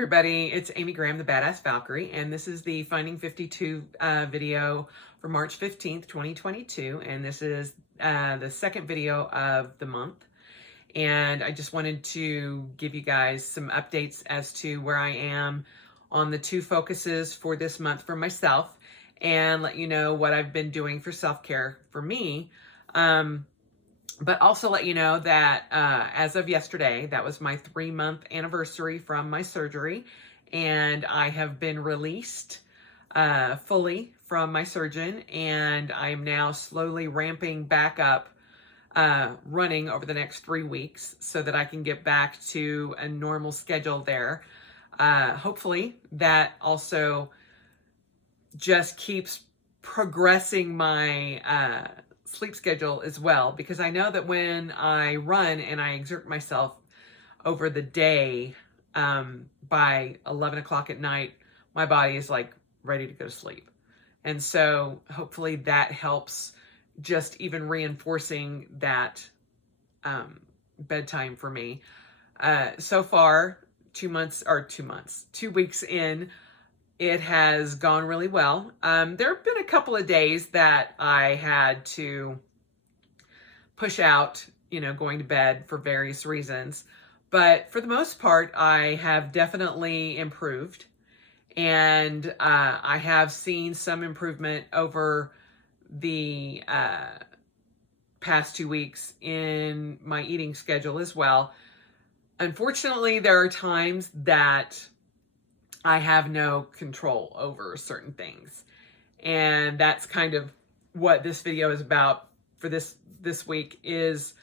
everybody, it's Amy Graham, the Badass Valkyrie, and this is the Finding 52 video for March 15th, 2022, and this is the second video of the month. And I just wanted to give you guys some updates as to where I am on the two focuses for this month for myself, and let you know what I've been doing for self-care for me. But also let you know that as of yesterday, that was my 3-month anniversary from my surgery, and I have been released fully from my surgeon, and I am now slowly ramping back up running over the next 3 weeks so that I can get back to a normal schedule there. Hopefully that also just keeps progressing my sleep schedule as well, because I know that when I run and I exert myself over the day, by 11 o'clock at night, my body is like ready to go to sleep. And so hopefully that helps, just even reinforcing that bedtime for me. So far, 2 weeks in, it has gone really well. There have been a couple of days that I had to push out, going to bed for various reasons. But for the most part, I have definitely improved. And I have seen some improvement over the past 2 weeks in my eating schedule as well. Unfortunately, there are times that I have no control over certain things. And that's kind of what this video is about for this week is,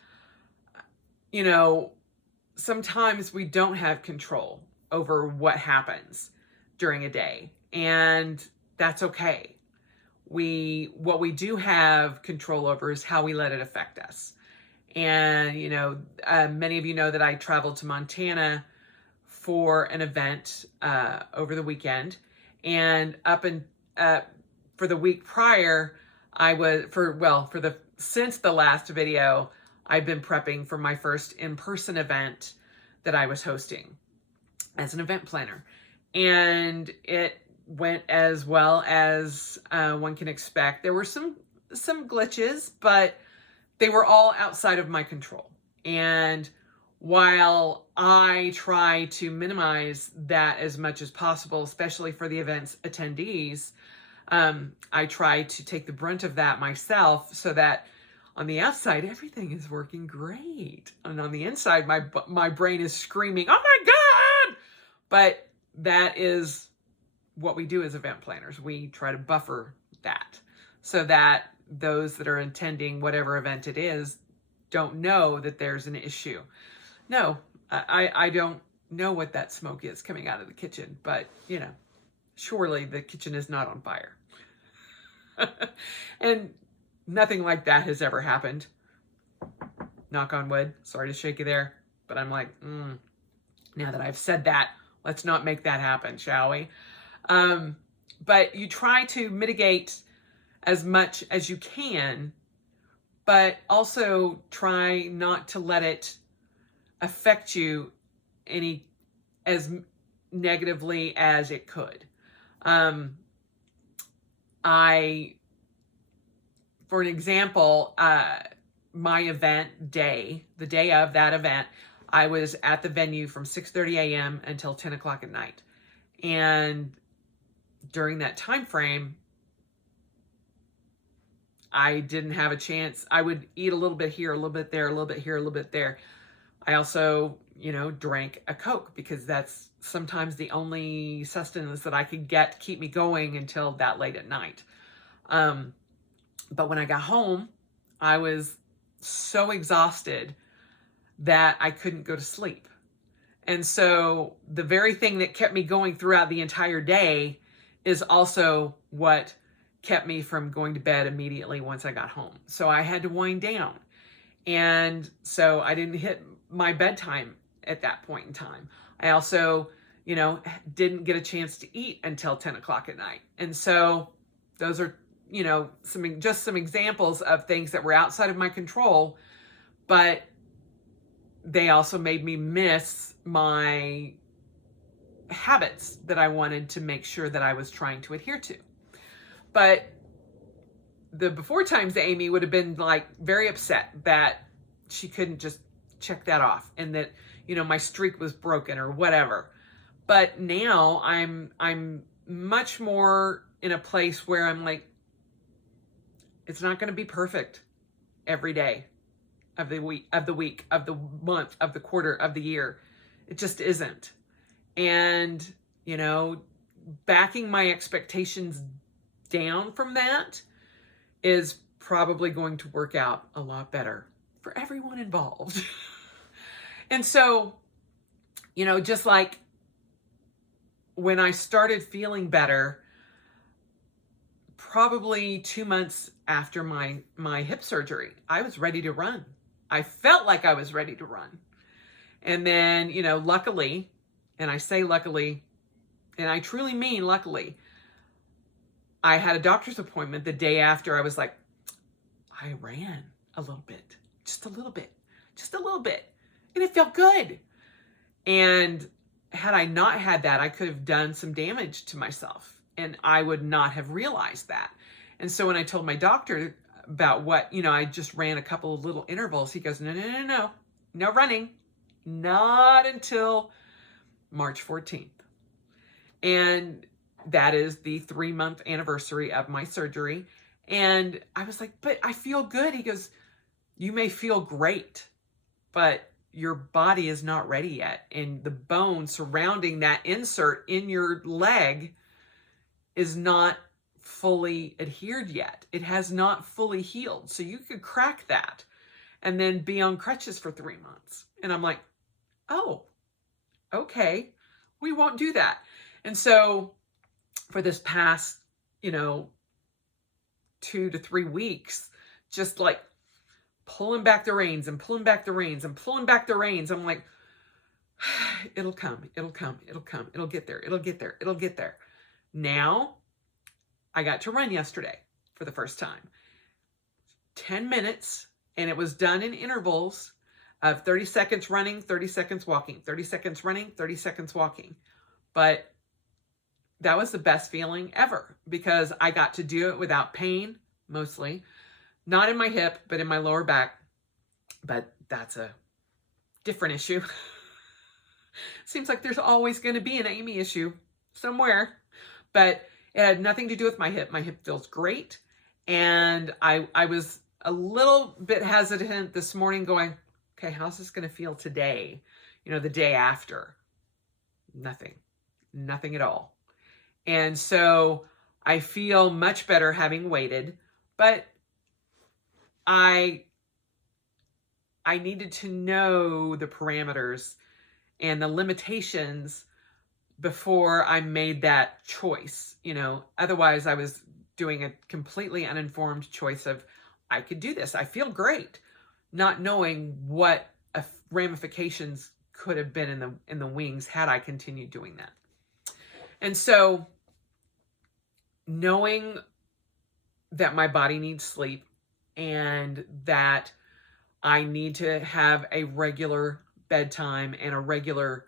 sometimes we don't have control over what happens during a day, and that's okay. What we do have control over is how we let it affect us. And, many of you know that I traveled to Montana for an event over the weekend, and for the week prior, since the last video, I've been prepping for my first in-person event that I was hosting as an event planner, and it went as well as one can expect. There were some glitches, but they were all outside of my control. And while I try to minimize that as much as possible, especially for the event's attendees, I try to take the brunt of that myself so that on the outside, everything is working great. And on the inside, my brain is screaming, "Oh my God!" But that is what we do as event planners. We try to buffer that so that those that are attending whatever event it is don't know that there's an issue. No, I don't know what that smoke is coming out of the kitchen, but, surely the kitchen is not on fire. And nothing like that has ever happened. Knock on wood. Sorry to shake you there, but I'm like, now that I've said that, let's not make that happen, shall we? But you try to mitigate as much as you can, but also try not to let it affect you as negatively as it could. For an example, my event day, the day of that event, I was at the venue from 6:30 a.m. until 10 o'clock at night. And during that time frame, I didn't have a chance. I would eat a little bit here, a little bit there, a little bit here, a little bit there. I also, drank a Coke because that's sometimes the only sustenance that I could get to keep me going until that late at night. But when I got home, I was so exhausted that I couldn't go to sleep. And so the very thing that kept me going throughout the entire day is also what kept me from going to bed immediately once I got home. So I had to wind down. And so I didn't hit my bedtime at that point in time. I also, didn't get a chance to eat until 10 o'clock at night. And so those are, some examples of things that were outside of my control, but they also made me miss my habits that I wanted to make sure that I was trying to adhere to. But the before times Amy would have been like very upset that she couldn't just check that off and that, my streak was broken or whatever. But now I'm much more in a place where I'm like, it's not going to be perfect every day of the week, of the month, of the quarter, of the year. It just isn't. And, backing my expectations down from that is probably going to work out a lot better for everyone involved. And so, just like when I started feeling better, probably 2 months after my hip surgery, I was ready to run. I felt like I was ready to run. And then, luckily, and I say luckily, and I truly mean luckily, I had a doctor's appointment the day after. I was like, I ran a little bit, just a little bit. And it felt good. And had I not had that, I could have done some damage to myself and I would not have realized that. And so when I told my doctor about what, I just ran a couple of little intervals, he goes, no running, not until March 14th. And that is the 3-month anniversary of my surgery. And I was like, but I feel good. He goes, you may feel great, but your body is not ready yet. And the bone surrounding that insert in your leg is not fully adhered yet. It has not fully healed. So you could crack that and then be on crutches for 3 months. And I'm like, oh, okay, we won't do that. And so for this past, 2 to 3 weeks, just like pulling back the reins and pulling back the reins and pulling back the reins. I'm like, it'll come. It'll get there. Now I got to run yesterday for the first time. 10 minutes, and it was done in intervals of 30 seconds running, 30 seconds walking, 30 seconds running, 30 seconds walking. But that was the best feeling ever because I got to do it without pain, mostly. Not in my hip, but in my lower back. But that's a different issue. Seems like there's always going to be an Amy issue somewhere. But it had nothing to do with my hip. My hip feels great. And I was a little bit hesitant this morning going, okay, how's this going to feel today? The day after. Nothing at all. And so I feel much better having waited, but I needed to know the parameters and the limitations before I made that choice. Otherwise I was doing a completely uninformed choice of, I could do this. I feel great, not knowing what ramifications could have been in the wings had I continued doing that. And so knowing that my body needs sleep and that I need to have a regular bedtime and a regular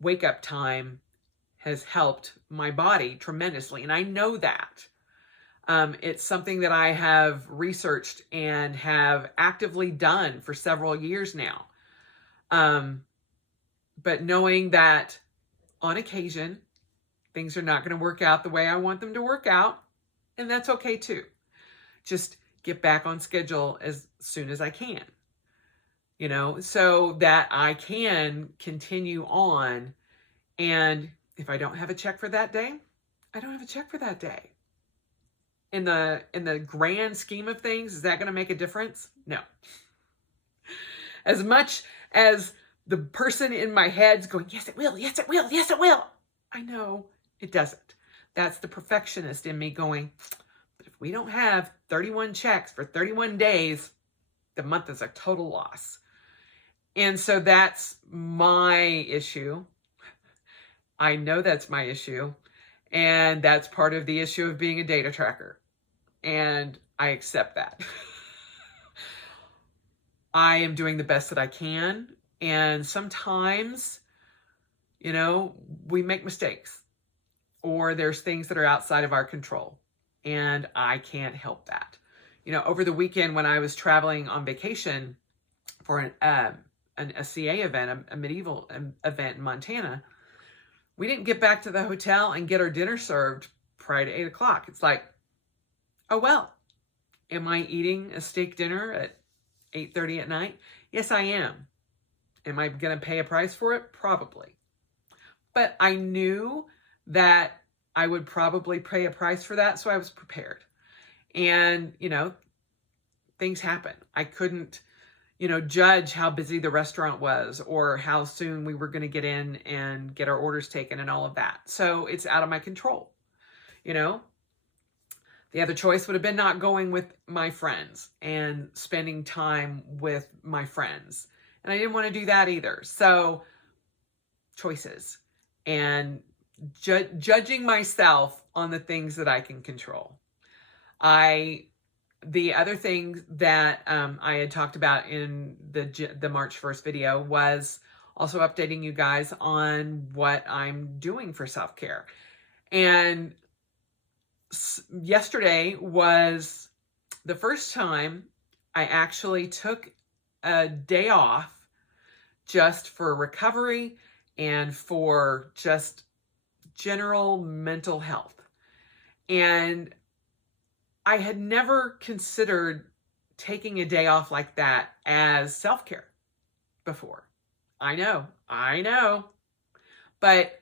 wake up time has helped my body tremendously. And I know that. It's something that I have researched and have actively done for several years now. But knowing that on occasion, things are not going to work out the way I want them to work out. And that's okay too. Just get back on schedule as soon as I can, so that I can continue on. And if I don't have a check for that day, I don't have a check for that day. In the grand scheme of things, is that going to make a difference? No. As much as the person in my head's going, yes, it will, yes, it will, yes, it will. I know it doesn't. That's the perfectionist in me going, but if we don't have 31 checks for 31 days, the month is a total loss. And so that's my issue. I know that's my issue. And that's part of the issue of being a data tracker. And I accept that. I am doing the best that I can. And sometimes, You know, we make mistakes, or there's things that are outside of our control, and I can't help that. You know, over the weekend when I was traveling on vacation for a CA event, a medieval event in Montana, we didn't get back to the hotel and get our dinner served prior to 8 o'clock. It's like, oh, well, am I eating a steak dinner at 8:30 at night? Yes, I am. Am I going to pay a price for it? Probably. But I knew that I would probably pay a price for that, so I was prepared. And, you know, things happen. I couldn't, you know, judge how busy the restaurant was or how soon we were going to get in and get our orders taken and all of that. So it's out of my control. You know, the other choice would have been not going with my friends and spending time with my friends. And I didn't want to do that either. So choices and judging myself on the things that I can control. The other thing that I had talked about in the March 1st video was also updating you guys on what I'm doing for self-care. And yesterday was the first time I actually took a day off just for recovery and for just general mental health. And I had never considered taking a day off like that as self-care before. I know. But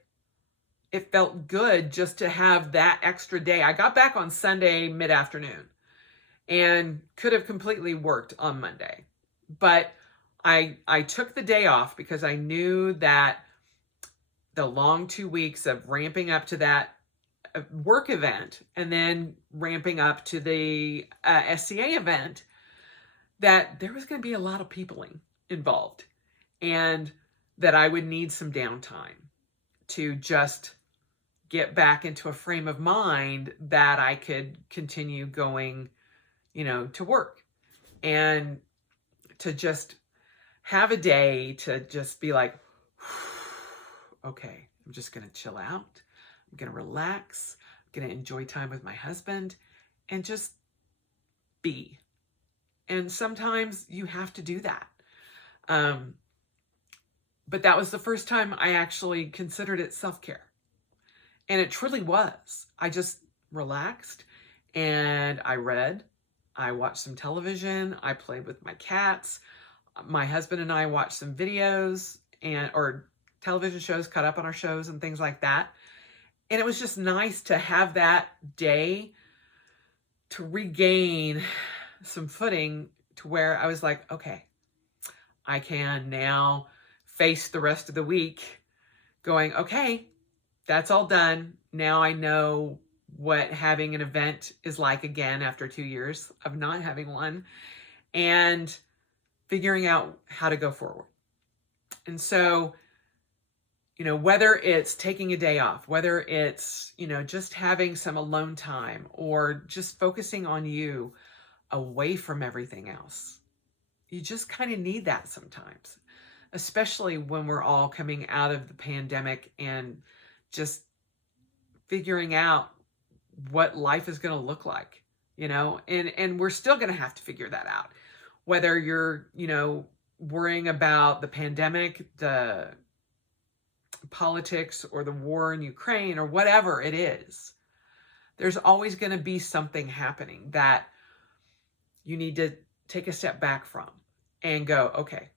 it felt good just to have that extra day. I got back on Sunday mid-afternoon and could have completely worked on Monday. But I took the day off because I knew that the long 2 weeks of ramping up to that work event and then ramping up to the SCA event, that there was going to be a lot of peopling involved and that I would need some downtime to just get back into a frame of mind that I could continue going, you know, to work and to just have a day to just be like, okay, I'm just going to chill out. I'm going to relax. I'm going to enjoy time with my husband and just be. And sometimes you have to do that. But that was the first time I actually considered it self-care. And it truly was. I just relaxed and I read. I watched some television. I played with my cats. My husband and I watched some videos or television shows, caught up on our shows and things like that. And it was just nice to have that day to regain some footing to where I was like, okay, I can now face the rest of the week going, okay, that's all done. Now I know what having an event is like again after 2 years of not having one and figuring out how to go forward. And so, you know, whether it's taking a day off, whether it's, you know, just having some alone time or just focusing on you away from everything else, you just kind of need that sometimes, especially when we're all coming out of the pandemic and just figuring out what life is going to look like, you know, and we're still going to have to figure that out. Whether you're, you know, worrying about the pandemic, the politics, or the war in Ukraine, or whatever it is, there's always going to be something happening that you need to take a step back from and go, okay,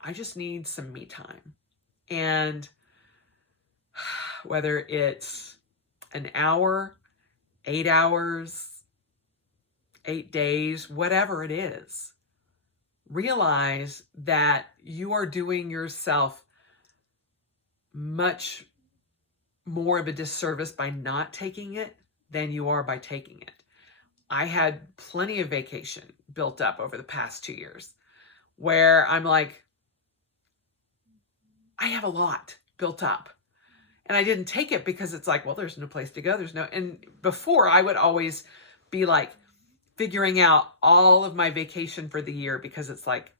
I just need some me time. And whether it's an hour, 8 hours, 8 days, whatever it is, realize that you are doing yourself much more of a disservice by not taking it than you are by taking it. I had plenty of vacation built up over the past 2 years where I'm like, I have a lot built up. And I didn't take it because it's like, well, there's no place to go. And before I would always be like figuring out all of my vacation for the year because it's like,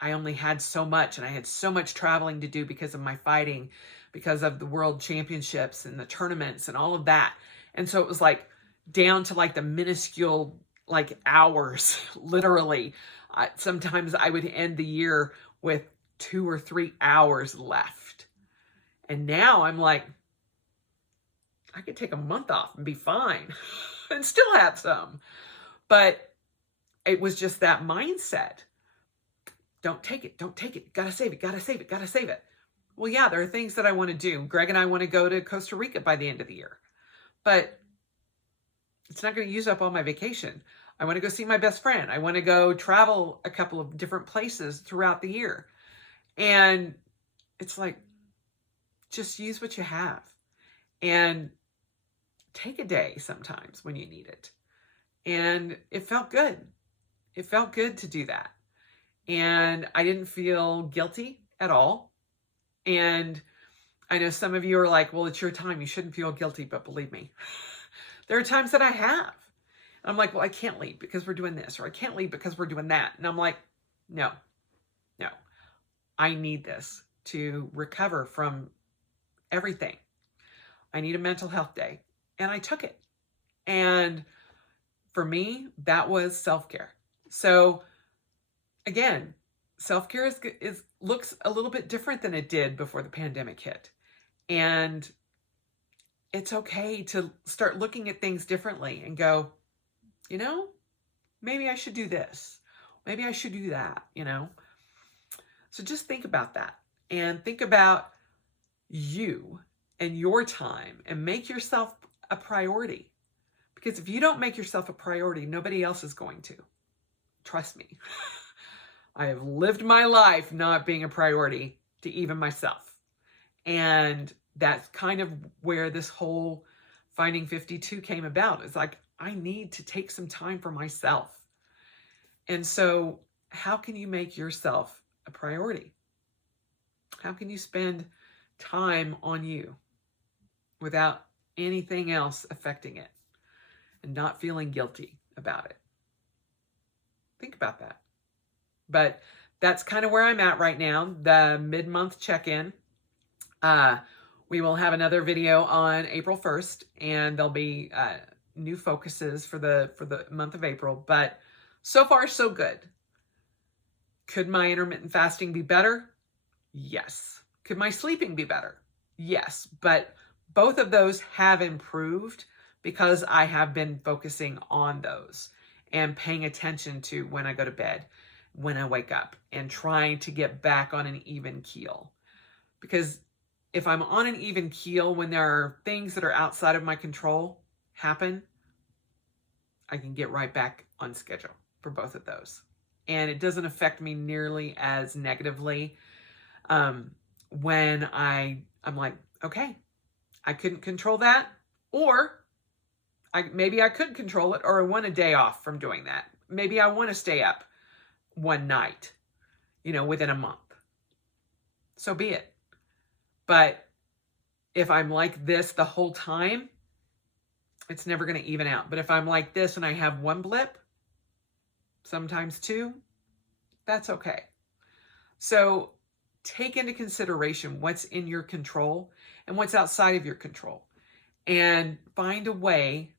I only had so much and I had so much traveling to do because of my fighting. because of the world championships and the tournaments and all of that. And so it was like down to like the minuscule like hours, literally. Sometimes I would end the year with 2 or 3 hours left. And now I'm like, I could take a month off and be fine and still have some. But it was just that mindset. Don't take it. Don't take it. Gotta save it. Gotta save it. Gotta save it. Well, yeah, there are things that I want to do. Greg and I want to go to Costa Rica by the end of the year. But it's not going to use up all my vacation. I want to go see my best friend. I want to go travel a couple of different places throughout the year. And it's like, just use what you have. And take a day sometimes when you need it. And it felt good. It felt good to do that. And I didn't feel guilty at all. And I know some of you are like, well, it's your time. You shouldn't feel guilty. But believe me, there are times that I have. I'm like, well, I can't leave because we're doing this, or I can't leave because we're doing that. And I'm like, no, I need this to recover from everything. I need a mental health day. And I took it. And for me, that was self-care. So again, self-care looks a little bit different than it did before the pandemic hit. And it's okay to start looking at things differently and go, maybe I should do this. Maybe I should do that, So just think about that and think about you and your time and make yourself a priority. Because if you don't make yourself a priority, nobody else is going to. Trust me. I have lived my life not being a priority to even myself. And that's kind of where this whole Finding 52 came about. It's like, I need to take some time for myself. And so how can you make yourself a priority? How can you spend time on you without anything else affecting it and not feeling guilty about it? Think about that. But that's kind of where I'm at right now, the mid-month check-in. We will have another video on April 1st, and there'll be new focuses for the month of April. But so far, so good. Could my intermittent fasting be better? Yes. Could my sleeping be better? Yes. But both of those have improved because I have been focusing on those and paying attention to when I go to bed, when I wake up, and trying to get back on an even keel. Because if I'm on an even keel when there are things that are outside of my control happen, I can get right back on schedule for both of those. And it doesn't affect me nearly as negatively when I'm like, okay, I couldn't control that, or maybe I could control it, or I want a day off from doing that. Maybe I want to stay up one night, within a month. So be it. But if I'm like this the whole time, it's never going to even out. But if I'm like this and I have one blip, sometimes two, that's okay. So take into consideration what's in your control and what's outside of your control, and find a way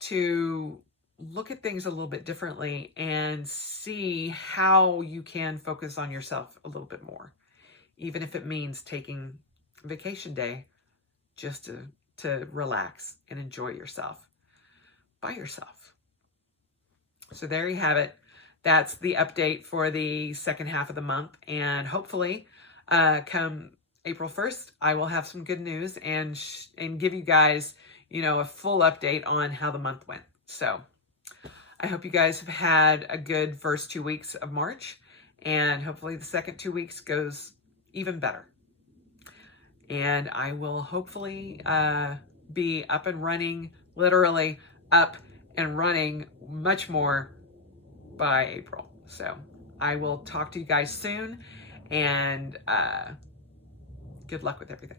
to look at things a little bit differently and see how you can focus on yourself a little bit more, even if it means taking a vacation day just to relax and enjoy yourself by yourself. So there you have it. That's the update for the second half of the month. And hopefully come April 1st, I will have some good news and give you guys, a full update on how the month went. So I hope you guys have had a good first 2 weeks of March, and hopefully the second 2 weeks goes even better. And I will hopefully be up and running, literally up and running much more by April. So I will talk to you guys soon, and good luck with everything.